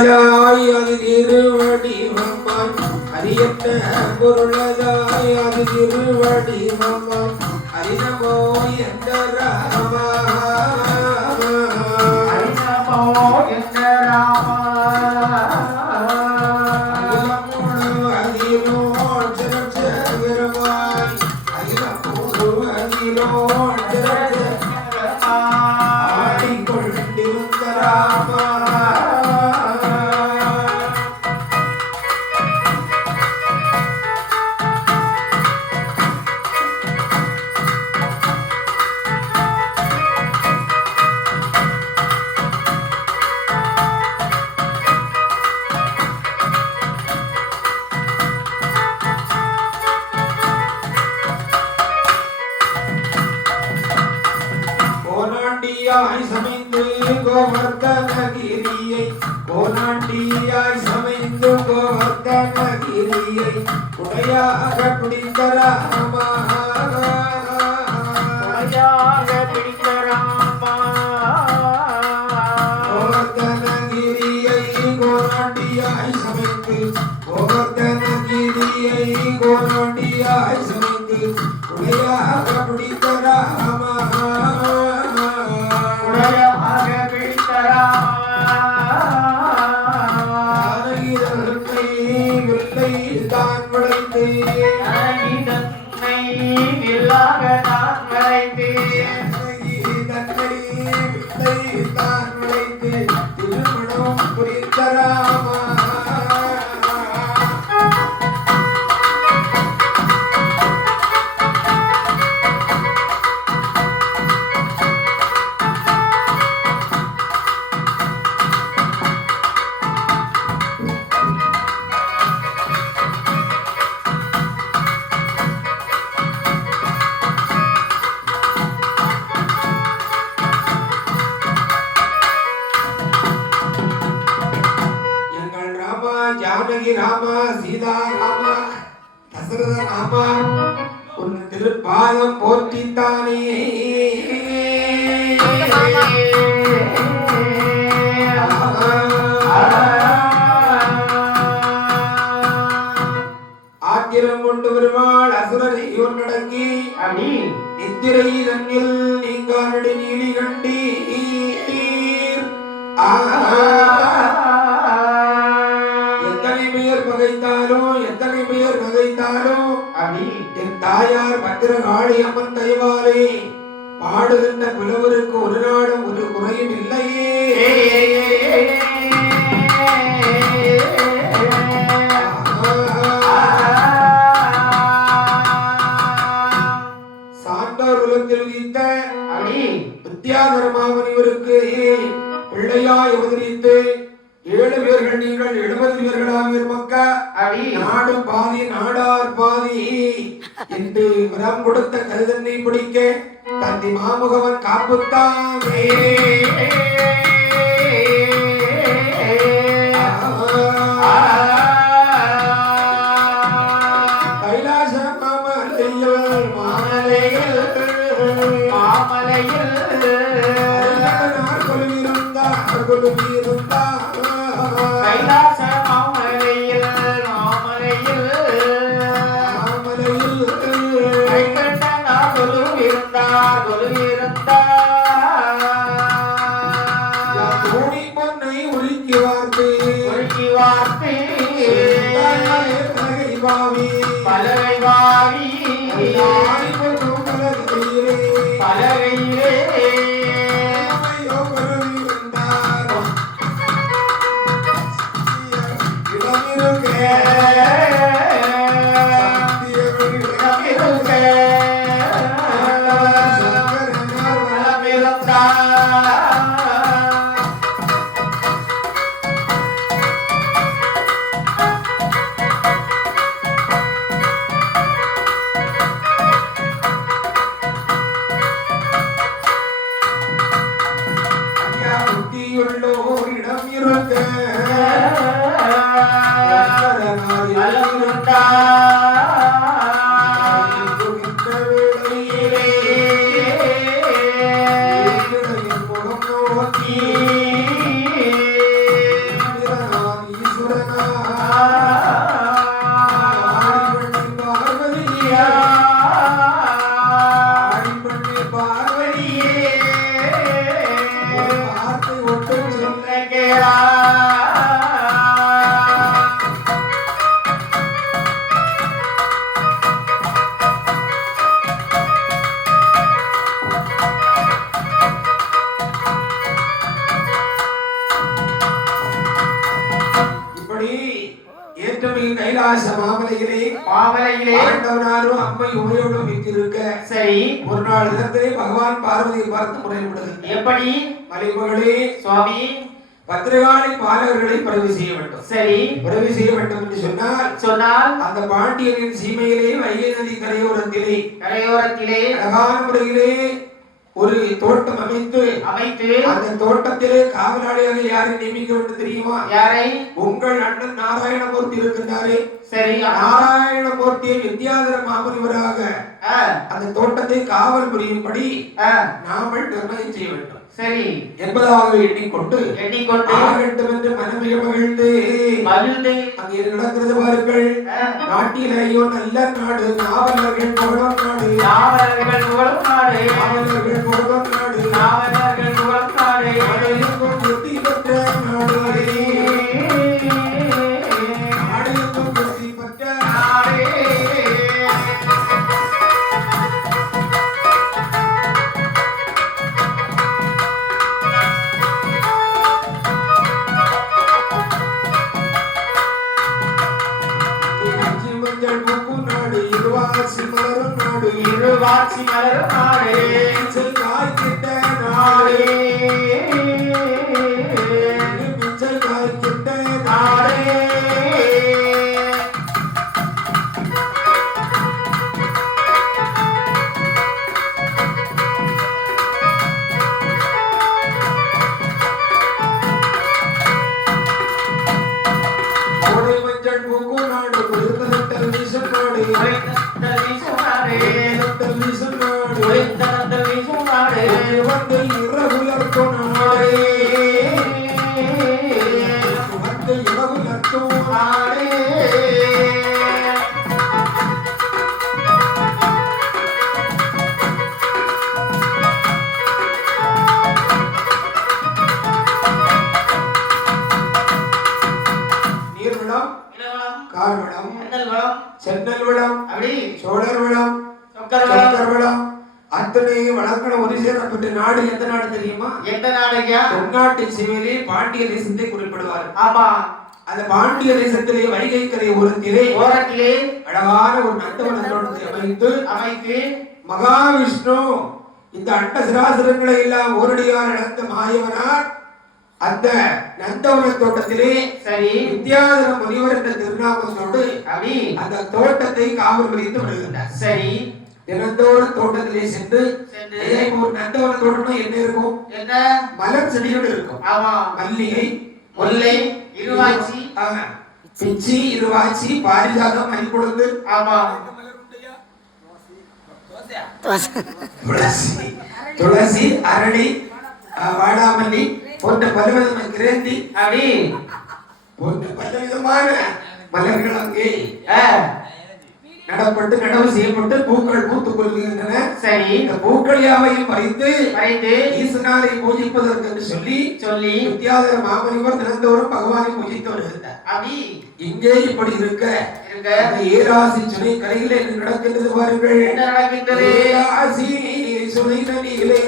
அது திருவடிவமாய் அறியத்த பொருளதாய் அது திருவடிவமாய் அறினமோ எந்த ராமா அறினமோ எந்த ராமா அதிலோ ஜரஜரமாய் அதிலோ அதிலோ ஆடிக்கொண்டிருந்த ராமா சமைந்து கோவர்த்தனகிரியை கோனாண்டியாய் சமைந்து கோவர்த்தனகிரியை உடையாக பிடித்த ராமா உடையாக பிடித்த ராமா கோவர்த்தனகிரியை கோனாண்டியாய் சமைந்து கோவர்த்தனகிரியை கோனாண்டியாய் சமைந்து உடையாக பிடித்த ராமா தான் வளைத்து திருமணம் புரிந்த ராமா ஜானகி ராமா சீதா ராமா தசரத ராமா உன் திருப்பாதம் போற்றித்தானே ஆத்திரம் கொண்டு வருவாள் அசுரரை நடங்கி நித்திரை தன்னில் நீங்காரடி நீலி கண்டி எத்தனை பேர் பகைத்தாலோ என் தாயார் பத்திரகாளி அம்மன் தயவாலே பாடுகின்ற புலவருக்கு ஒரு நாடும் ஒரு குறையும் இல்லையே சான்றோர் குலத்தில் வைத்த வித்யாதரமாக இவருக்கு பிள்ளையாய் அவதரித்து 7 பேர்கள் நீங்கள் 70 பேர்களாக மக்கா நாடு பாதி நாடார் பாதி என்று வரம் கொடுத்த கருதன்னை பிடிக்க தந்தி மாமுகவன் காப்புத்தாமே கைலாச மாமலையில் மாமலையில் மாமலையில் கொலுவிருந்தார் கைலாச மாமலையில் மாமலையில் மாமலையில் கைகண்டனார் கொலுவிருந்தார் தோணி பொன்னை உருக்கி வார்த்தை பலகை வாவி பலகையிலே கைலாச மாமலையிலே ஆண்டவனாரும் அம்மை உமையோடும் வீற்றிருக்க சரி ஒரு நாள் இடத்திலே பகவான் பார்வதியை பார்த்து முறையிடுகிறது. எப்படி? மலைமகளே சுவாமி, பத்திரகாளி பாலகர்களை பரவி செய்ய வேண்டும். சரி, பரவி செய்ய வேண்டும் என்று சொன்னால் அந்த பாண்டியனின் சீமையிலே வைகை நதி கரையோரத்திலே அழகான முறையிலே ஒரு தோட்டம் அமைத்து அந்த தோட்டத்திலே காவலாளியாக யாரை நியமிக்க வேண்டும் தெரியுமா? யாரை? உங்கள் அண்ணன் நாராயணமூர்த்தி இருக்கின்றாரே, சரி, நாராயணமூர்த்தியை வித்யாதர மாமுனிவராக அந்த தோட்டத்தை காவல் புரியும்படி நாமல் நிர்ணயம் செய்ய வேண்டும். சரி என்பதாக எண்ணிக்கொண்டு ஆகட்டும் என்று மனமிக மகிழ்ந்து அங்கே நடக்கிறது பாருங்கள். நாட்டிலேயோ நல்ல நாடு, நாவலர்கள் புகழும் நாடு, நாவலர்கள் புகழும் நாடு, நாவலர்கள் புகழும் நாடு, நாவலர்கள் புகழும் நாடு, நாடெங்கும் புத்தி பெற்ற நாடு, நாடெங்கும் புத்தி பெற்ற நாடு. இருவாட்சி மலரும் நாடு, காய்கிட்ட நாடு, காய்கிட்ட நாடு. கோடை மஞ்சள் பூக்கு நாடு, குளிர்ந்தல் வீசும் நாடு, வந்து இரவுலர்க்கும் நாடு, வந்து இரவுலர்க்கும் நாடு. நீர்வளம், கார்வளம், சென்னல் வளம், சோழர் வளம், சொக்கர் வளம், அத்தனை வளங்களை ஒரு சேரப்பட்ட நாடு எந்த நாடு தெரியுமா? எந்த நாடுயா? தென்னாட்டின் சிவிலே பாண்டிய தேசத்தை குறிப்பிடுவார். ஆமா, அந்த பாண்டிய தேசத்திலே வைகை கரை ஓரத்திலே அழகான ஒரு நந்தவனத்தோட்டத்தை அமைத்து மகாவிஷ்ணு இந்த அண்ட சிராசரங்களை எல்லாம் ஓரடியால் நடந்த மாயவனார் அந்த நந்தவன தோட்டத்திலே சரி வித்யாதர முனிவர் என்ற திருநாமத்தோடு அந்த தோட்டத்தை காவல் புரிந்து வருகின்றார். சரி, தினந்தோறும் தோட்டத்திலே சென்று ஒரு நந்தவன தோட்டம் என்ன இருக்கும்? என்ன? மலர் செடியோடு இருக்கும். ஆமா, மல்லிகை, முல்லை, இருவாச்சி, பிச்சி, இருவாச்சி, பாரிஜாதம், மணிக்குழந்து, ஆமா, துளசி, அரளி, வாடாமல்லி போன்ற பலவிதமான கிரேந்தி போன்ற பலவிதமான மலர்கள் அங்கே நடப்பட்டு நடவு செய்யப்பட்டு பூக்கள் பூத்துக் கொள்கின்றன. சரி, இந்த பூக்கள் யாவையும் பறித்து ஈசனாரை பூஜிப்பதற்கு என்று சொல்லி வித்யாதர மாமுனிவர் தினந்தோறும் பகவானை பூஜித்து வருகின்றார். இங்கே இப்படி இருக்க ஏராசி சுனை கரையிலே நடக்கின்றது பாருங்கள். ஏராசி சுனை நதியிலே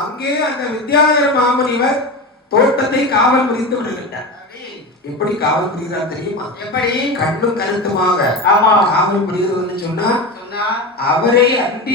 அங்கே அந்த வித்யாதர மாமுனிவர் தோட்டத்தை காவல் புரிந்து வருகின்றார். எப்படி காவல் புரிகிறார் தெரியுமா? எப்படி? கண்ணும் கருத்துமாக காவல் புரிகிறதுன்னு சொன்னா அவரை அன்றி